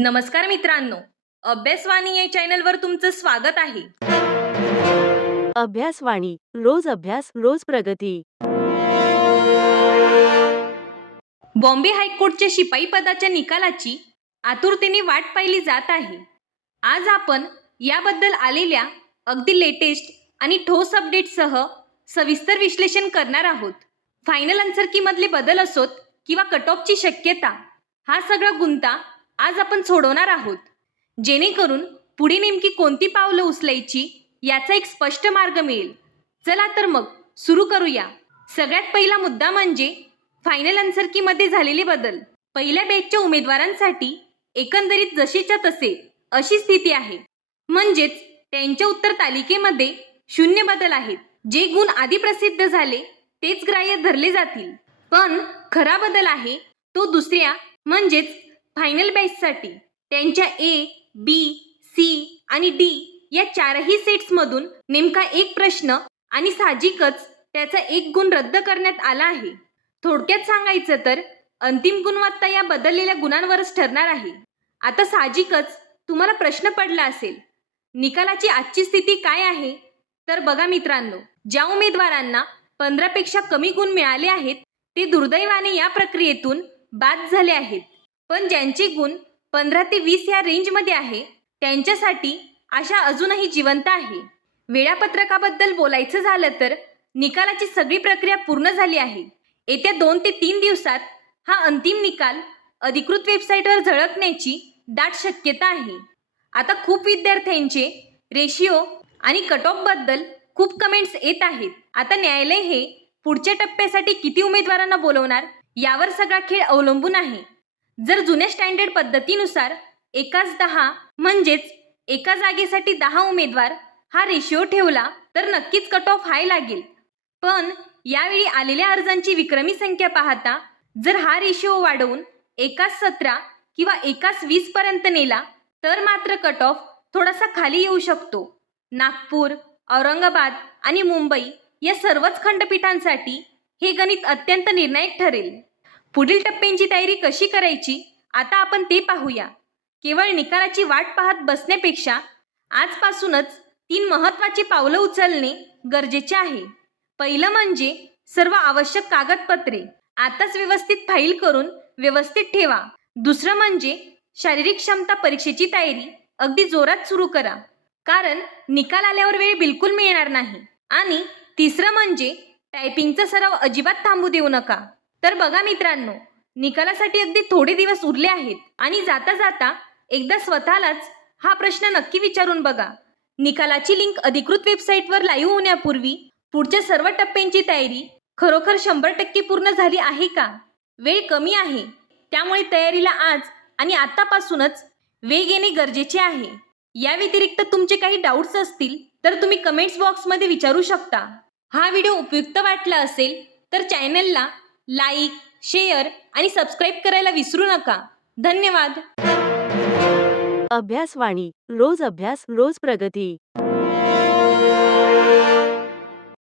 नमस्कार मित्रांनो, अभ्यासवाणी या चॅनलवर तुमचं स्वागत आहे. अभ्यासवाणी रोज अभ्यास रोज प्रगती. बॉम्बे हायकोर्टच्या शिपाई पदाच्या निकालाची आतुरतेने वाट पाहिली जात आहे. आज आपण याबद्दल आलेल्या अगदी लेटेस्ट आणि ठोस अपडेटसह सविस्तर विश्लेषण करणार आहोत. फायनल आन्सर की मधले बदल असोत किंवा कट ऑफची शक्यता, हा सगळा गुंता आज आपण सोडवणार आहोत, जेणेकरून पुढे नेमकी कोणती पावलं उचलायची याचा एक स्पष्ट मार्ग मिळेल. चला तर मग सुरू करूया. सगळ्यात पहिला मुद्दा म्हणजे फायनल आन्सर की मध्ये झालेले बदल. पहिल्या बॅचच्या उमेदवारांसाठी एकंदरीत जशीच्या तसे अशी स्थिती आहे. म्हणजेच त्यांच्या उत्तर तालिकेमध्ये 0 बदल आहेत. जे गुण आधी प्रसिद्ध झाले तेच ग्राह्य धरले जातील. पण खरा बदल आहे तो दुसऱ्या म्हणजेच फायनल बॅचसाठी. त्यांच्या ए, बी, सी आणि डी या चारही सेट्समधून नेमका एक प्रश्न आणि साहजिकच त्याचा एक गुण रद्द करण्यात आला आहे. थोडक्यात सांगायचं तर अंतिम गुणवत्ता या बदललेल्या गुणांवरच ठरणार आहे. आता साहजिकच तुम्हाला प्रश्न पडला असेल, निकालाची आजची स्थिती काय आहे? तर बघा मित्रांनो, ज्या उमेदवारांना 15 पेक्षा कमी गुण मिळाले आहेत ते दुर्दैवाने या प्रक्रियेतून बाद झाले आहेत. पण ज्यांचे गुण 15 ते 20 या रेंजमध्ये आहे त्यांच्यासाठी आशा अजूनही जिवंत आहे. वेळापत्रकाबद्दल बोलायचं झालं तर निकालाची सगळी प्रक्रिया पूर्ण झाली आहे. येत्या 2 ते 3 दिवसात हा अंतिम निकाल अधिकृत वेबसाईटवर झळकण्याची दाट शक्यता आहे. आता खूप विद्यार्थ्यांचे रेशिओ आणि कट ऑफ बद्दल खूप कमेंट्स येत आहेत. आता न्यायालय हे पुढच्या टप्प्यासाठी किती उमेदवारांना बोलवणार यावर सगळा खेळ अवलंबून आहे. जर जुन्या स्टँडर्ड पद्धतीनुसार एकाच 10 म्हणजेच एका जागेसाठी 10 उमेदवार हा रेशिओ ठेवला तर नक्कीच कट ऑफ हाय लागेल. पण यावेळी आलेल्या अर्जांची विक्रमी संख्या पाहता जर हा रेशिओ वाढवून एकाच 17 किंवा एकाच 20 पर्यंत नेला तर मात्र कट ऑफ थोडासा खाली येऊ शकतो. नागपूर, औरंगाबाद आणि मुंबई या सर्वच खंडपीठांसाठी हे गणित अत्यंत निर्णायक ठरेल. पुढील टप्प्यांची तयारी कशी करायची आता आपण ते पाहूया. केवळ निकालाची वाट पाहत बसण्यापेक्षा आजपासूनच 3 महत्त्वाची पावलं उचलणे गरजेचे आहे. पहिलं म्हणजे सर्व आवश्यक कागदपत्रे आताच व्यवस्थित फाईल करून व्यवस्थित ठेवा. दुसरं म्हणजे शारीरिक क्षमता परीक्षेची तयारी अगदी जोरात सुरू करा, कारण निकाल आल्यावर वेळ बिलकुल मिळणार नाही. आणि तिसरं म्हणजे टायपिंगचा सराव अजिबात थांबू देऊ नका. तर बघा मित्रांनो, निकालासाठी अगदी थोडे दिवस उरले आहेत आणि जाता जाता एकदा स्वतःलाच हा प्रश्न नक्की विचारून बघा, निकालाची लिंक अधिकृत वेबसाईटवर लाईव्ह होण्यापूर्वी पुढच्या सर्व टप्प्यांची तयारी खरोखर 100% पूर्ण झाली आहे का? वेळ कमी आहे, त्यामुळे तयारीला आज आणि आतापासूनच वेग येणे गरजेचे आहे. या व्यतिरिक्त तुमचे काही डाऊट्स असतील तर तुम्ही कमेंट्स बॉक्समध्ये विचारू शकता. हा व्हिडिओ उपयुक्त वाटला असेल तर चॅनलला लाईक, शेअर आणि सबस्क्राईब करायला विसरू नका. धन्यवाद. अभ्यासवाणी रोज अभ्यास रोज प्रगती.